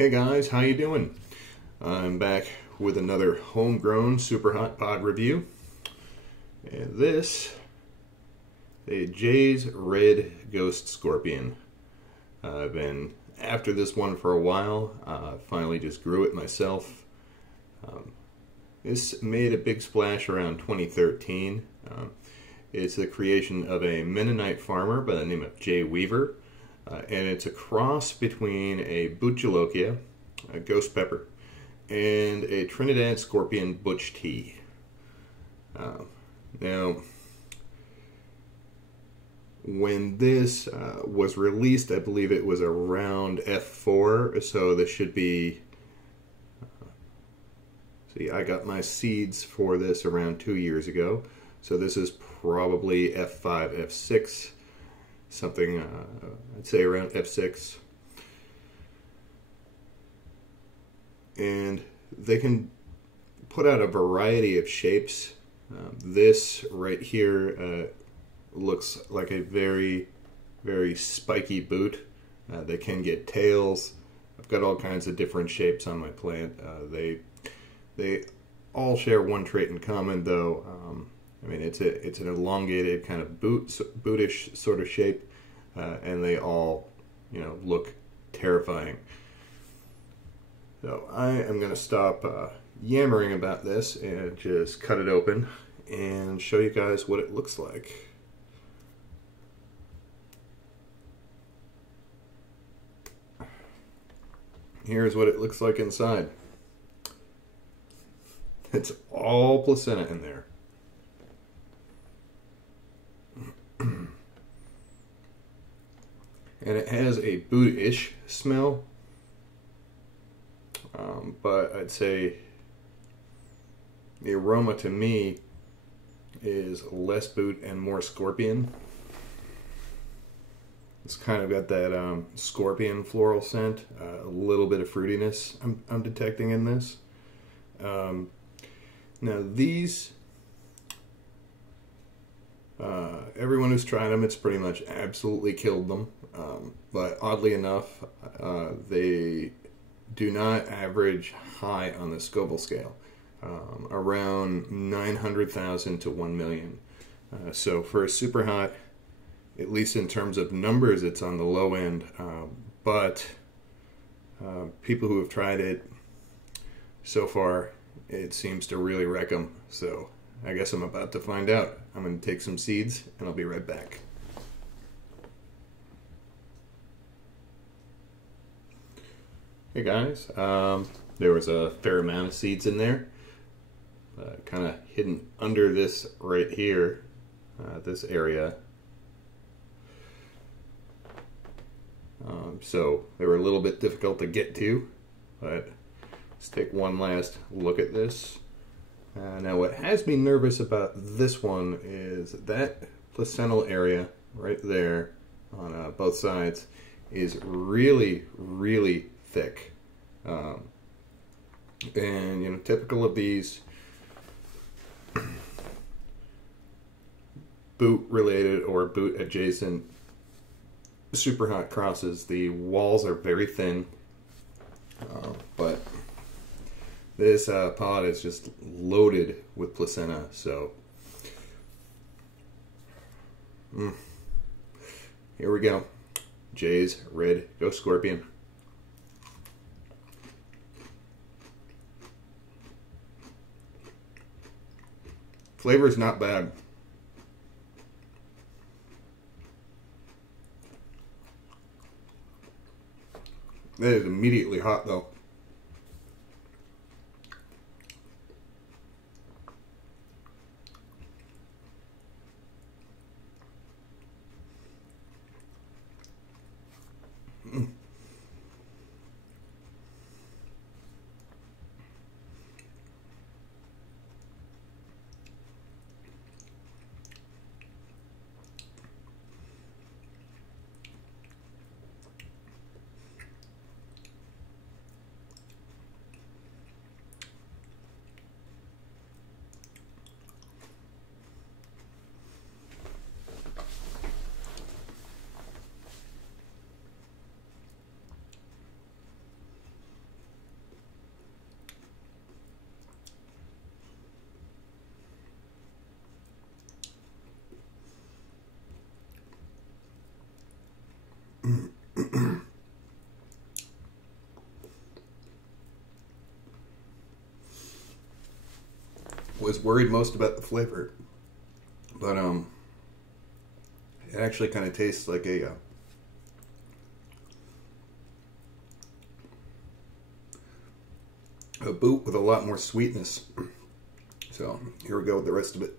Hey guys, how you doing? I'm back with another homegrown super hot pod review. And this, a Jay's Red Ghost Scorpion. I've been after this one for a while. Finally just grew it myself. This made a big splash around 2013. It's the creation of a Mennonite farmer by the name of Jay Weaver. And it's a cross between a Bhut, a ghost pepper, and a Trinidad Scorpion Butch T. Now, when this was released, I believe it was around F4, so this should be... see, I got my seeds for this around 2 years ago, so this is probably F5, F6, something, I'd say around F6. And they can put out a variety of shapes. This right here looks like a very, very spiky boot. They can get tails. I've got all kinds of different shapes on my plant. They all share one trait in common, though. I mean, it's an elongated kind of bootish sort of shape, and they all, look terrifying. So I am going to stop yammering about this and just cut it open and show you guys what it looks like. Here's what it looks like inside. It's all placenta in there. And it has a boot-ish smell, but I'd say the aroma to me is less boot and more scorpion. It's kind of got that scorpion floral scent, a little bit of fruitiness I'm detecting in this. Now these, everyone who's tried them, it's pretty much absolutely killed them. But oddly enough, they do not average high on the Scoville scale, around 900,000 to 1 million. So for a super hot, at least in terms of numbers, it's on the low end. But people who have tried it so far, it seems to really wreck them. So I guess I'm about to find out. I'm going to take some seeds and I'll be right back. Hey guys, there was a fair amount of seeds in there, kind of hidden under this right here, this area. So they were a little bit difficult to get to, but let's take one last look at this. Now what has me nervous about this one is that placental area right there on both sides is really, really thick. And typical of these boot related or boot adjacent super hot crosses, the walls are very thin, but this pod is just loaded with placenta. So here we go. Jay's Red Ghost Scorpion. Flavor is not bad. It is immediately hot though. was worried most about the flavor, but it actually kind of tastes like a Bhut with a lot more sweetness. So here we go with the rest of it.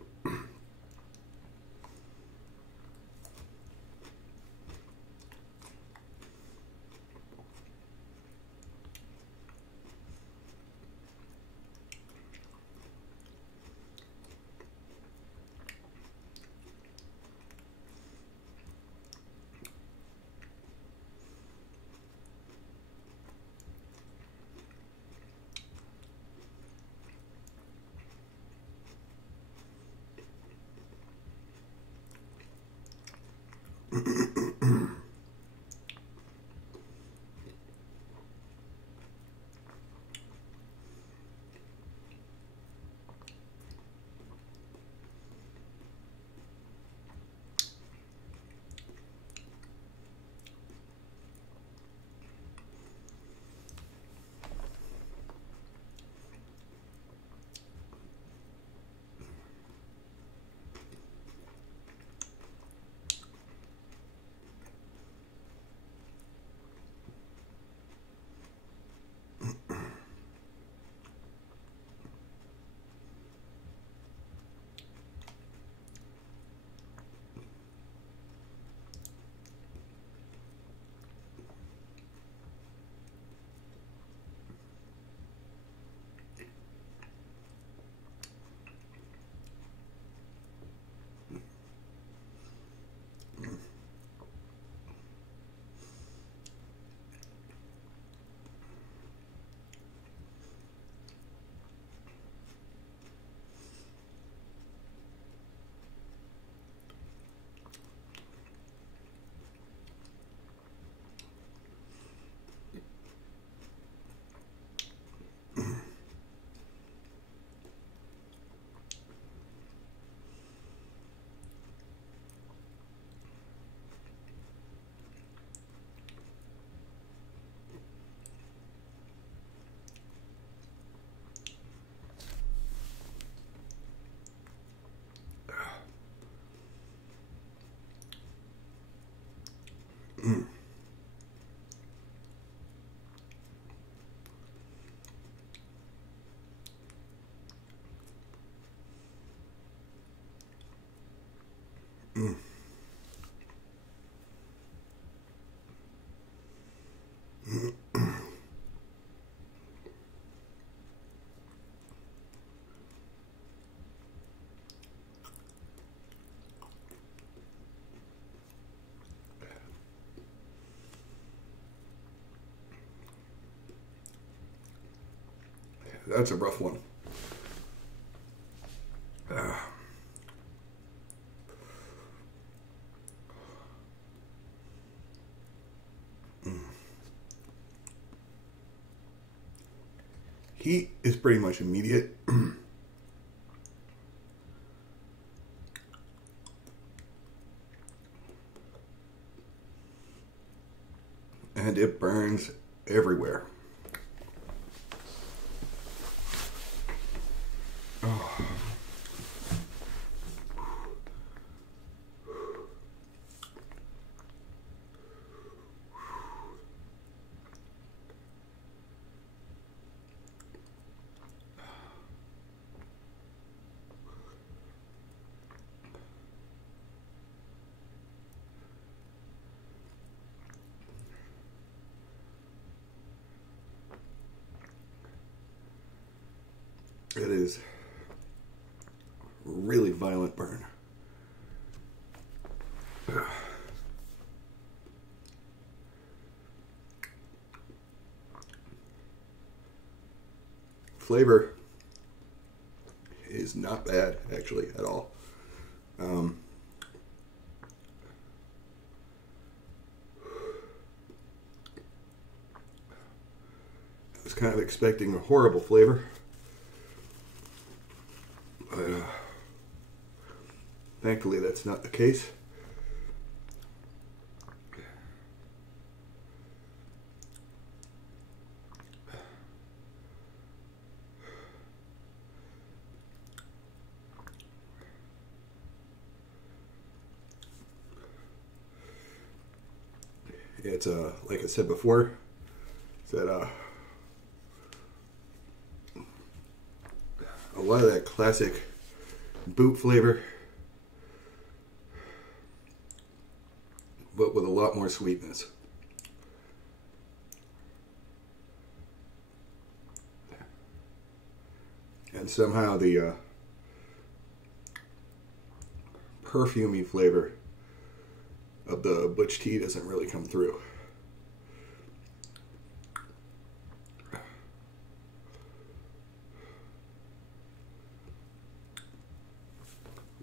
Mm. Mm. That's a rough one. Heat is pretty much immediate. And it burns everywhere. Oh. It is really violent burn. Flavor is not bad, actually, at all. I was kind of expecting a horrible flavor. But thankfully that's not the case. It's like I said before, it's that a lot of that classic Bhut flavor, but with a lot more sweetness. And somehow the perfumey flavor of the Butch tea doesn't really come through.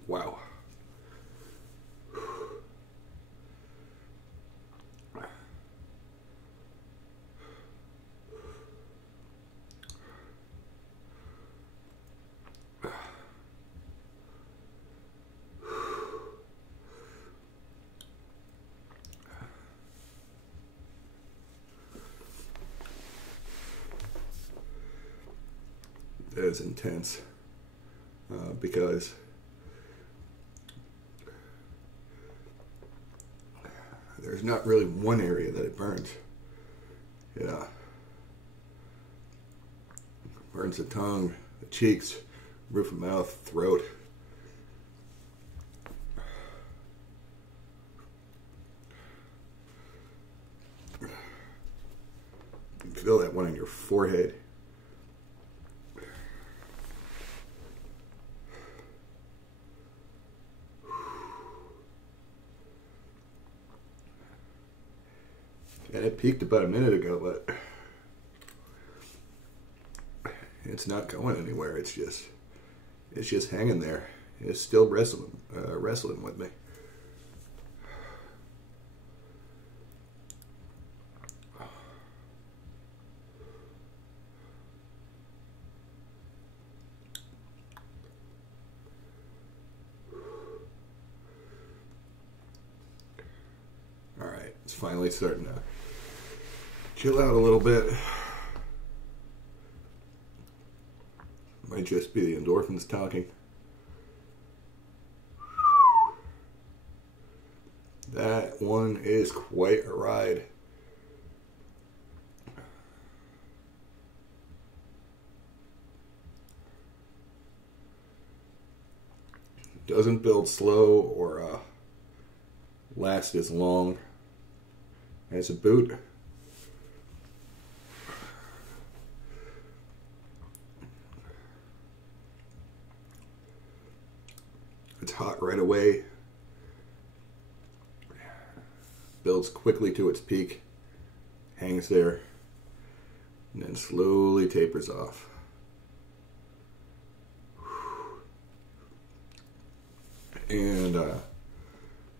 Wow. That is intense because there's not really one area that it burns. Yeah. It burns the tongue, the cheeks, roof of mouth, throat. You can feel that one on your forehead. And it peaked about a minute ago, but it's not going anywhere. It's just hanging there. It's still wrestling with me. All right, it's finally starting to chill out a little bit. Might just be the endorphins talking. That one is quite a ride. Doesn't build slow or last as long as a Bhut. It's hot right away, builds quickly to its peak, hangs there, and then slowly tapers off. And that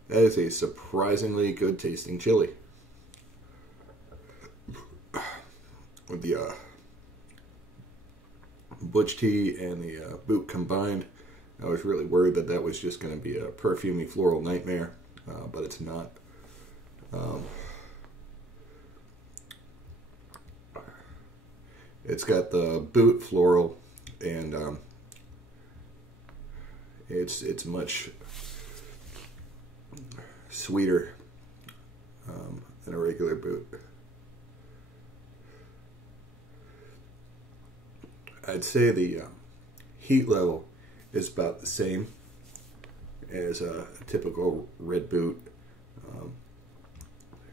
is a surprisingly good tasting chili. With the Butch tea and the Bhut combined, I was really worried that that was just going to be a perfumey floral nightmare, but it's not. It's got the Bhut floral, and it's much sweeter than a regular Bhut. I'd say the heat level is about the same as a typical red Bhut.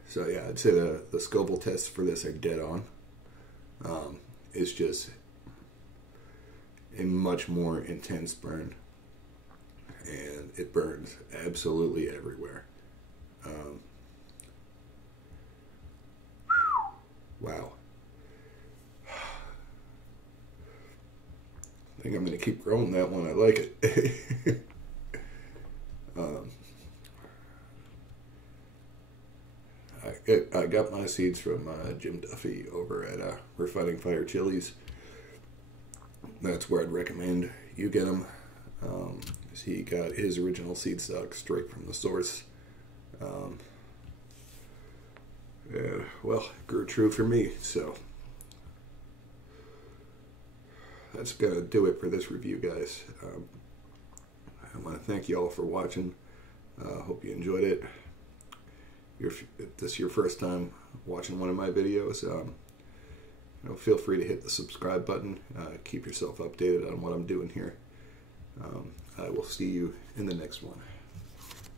So yeah, I'd say the Scoville tests for this are dead on. It's just a much more intense burn, and it burns absolutely everywhere. Wow. I think I'm going to keep growing that one. I like it. I got my seeds from Jim Duffy over at Refining Fire Chilies. That's where I'd recommend you get them. He got his original seed stock straight from the source. Well, it grew true for me, so that's gonna do it for this review, guys. I want to thank you all for watching. Hope you enjoyed it. if this is your first time watching one of my videos, feel free to hit the subscribe button. Keep yourself updated on what I'm doing here. I will see you in the next one.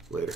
Later.